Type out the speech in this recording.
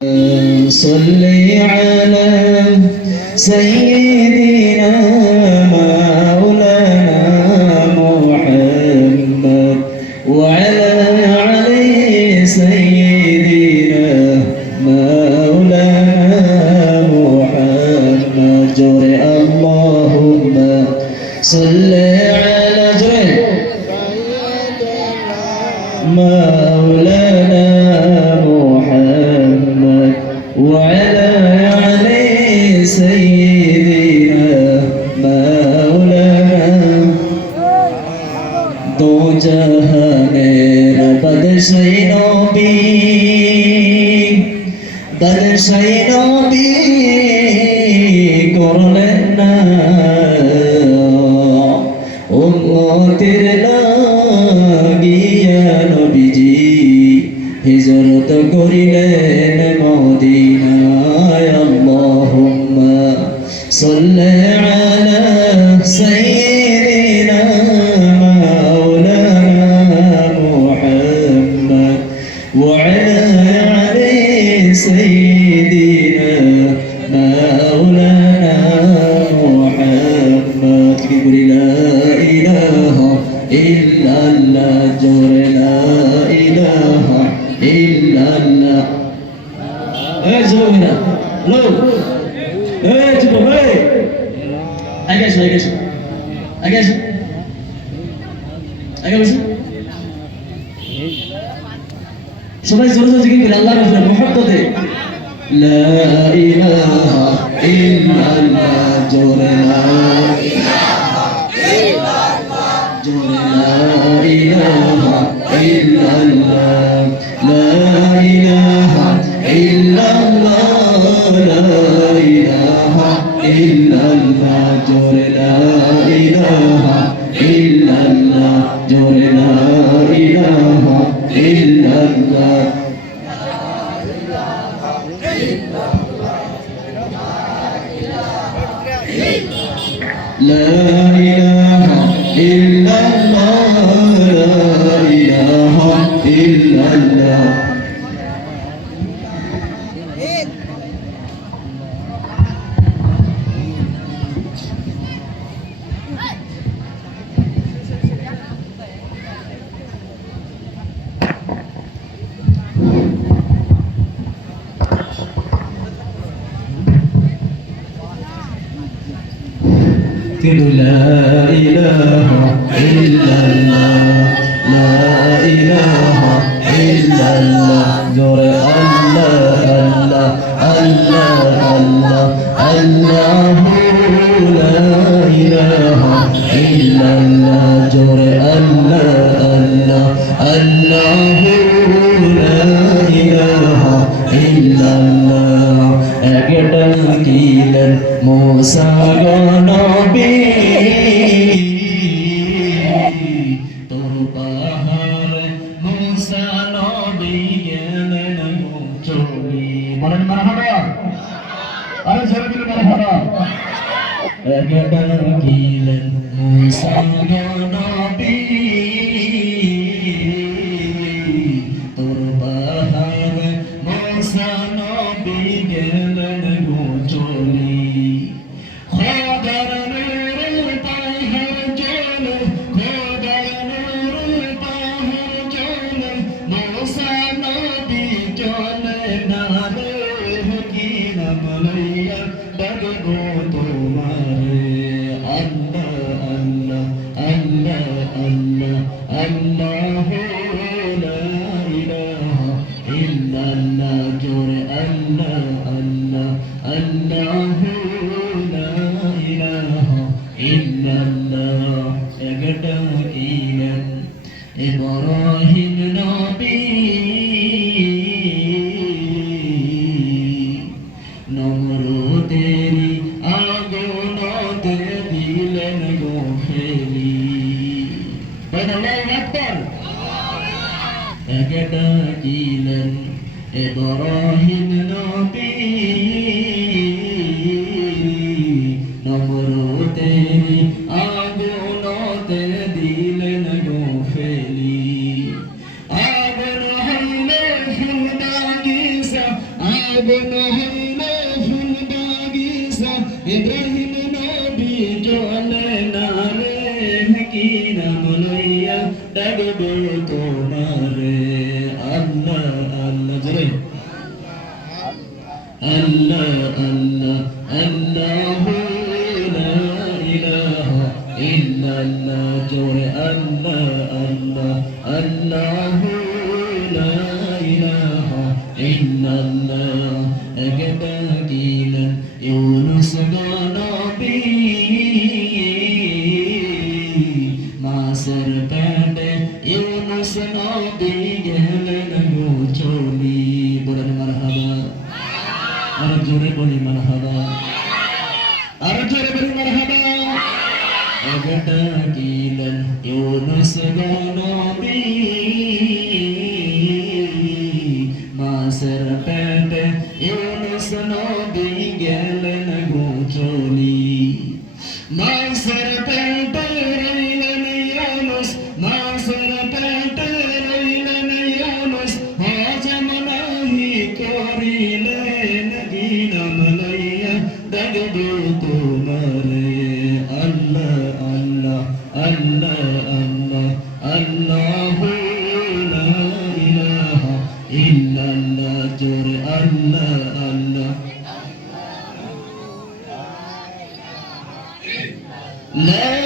صل على سيدنا مولانا محمد وعلى علي سيدنا مولانا محمد جري اللهم صل على جري مولانا محمد وعلى علي سيدنا مولانا दो जहानेर बादशाह नबी করলেন না উম্মতের লাগিয়া নবীজি হিজরত করিলেন মদিনায় আল্লাহুম্মা সাল্লি আলা সাইয়্যিদিনা মাওলানা মুহাম্মদ ওয়া আলা আলি সাইয়্যিদিনা মাওলানা মুহাম্মদ কি বলি লা ইলাহা ইল্লাল্লাহ জোরে লা ইলাহা ইল্লাল্লাহ এই জোরে লো এই চুপ ভাই আগে বসো সবাই জোরে জোরে জিকির করে আল্লাহর উপরে মহব্বতে লা ইলাহা ইল্লাল্লাহ জোরে লা ইলাহা ইল্লাল্লাহ জোরে লা ইলাহা ইল্লাল্লাহ লা ইলাহা ইল্লাল্লাহ লা ইলাহা ইল্লাল্লাহ জোরে লা ইলাহা ইল্লাল্লাহ জোরে লা ইলাহা ইল্লাল্লাহ لا إله إلا الله لا إله إلا الله لا إله إلا الله لا إله إلا الله جور الله الله الله الله لا إله إلا الله جور الله الله لا إله إلا الله أجدل كيلن موسى نبي Gilen Musa Nabi Turbahar Musa Nabi Gilen Gujoli Khadar Nurul Tahir Jole Khadar Nurul Tahir Jole Musa Nabi Jole Nale Hukina Malaya Daggo الله لا إله إلا الله جور الله الله الله শ্রাবণ হইলে ফুল বাগিচা ইব্রাহিম নবী চলে না রে কি নাম লইয়া ডাকব তোমারে আল্লাহ আল্লাহ জোরে আল্লাহ আল্লাহ আল্লাহু লা ইলাহা ইল্লাল্লাহ জোরে আল্লাহ আল্লাহ আল্লাহু লা ইলাহা ইল্লাল্লাহ একদিন ইউনুস নবী মাছের পেটে ইউনুস নবী গেলেন গো চলি বলেন মারহাবা আর জোরে বলি মারহাবা আর জোরে বলি মারহাবা একদিন ইউনুস নবী মাছের পেটে ইউনুস নবী গেলেন গো চলি মাছের পেটে রইলেন ইউনুস মাছের পেটে রইলেন ইউনুস হজম নাহি করিলেন কি নাম লইয়া ডাকব তোমারে আল্লাহ আল্লাহ আল্লাহ আল্লাহ আল্লাহু লা ইলাহা ইল্লাল্লাহ জোরে আল্লাহ আল্লাহ লা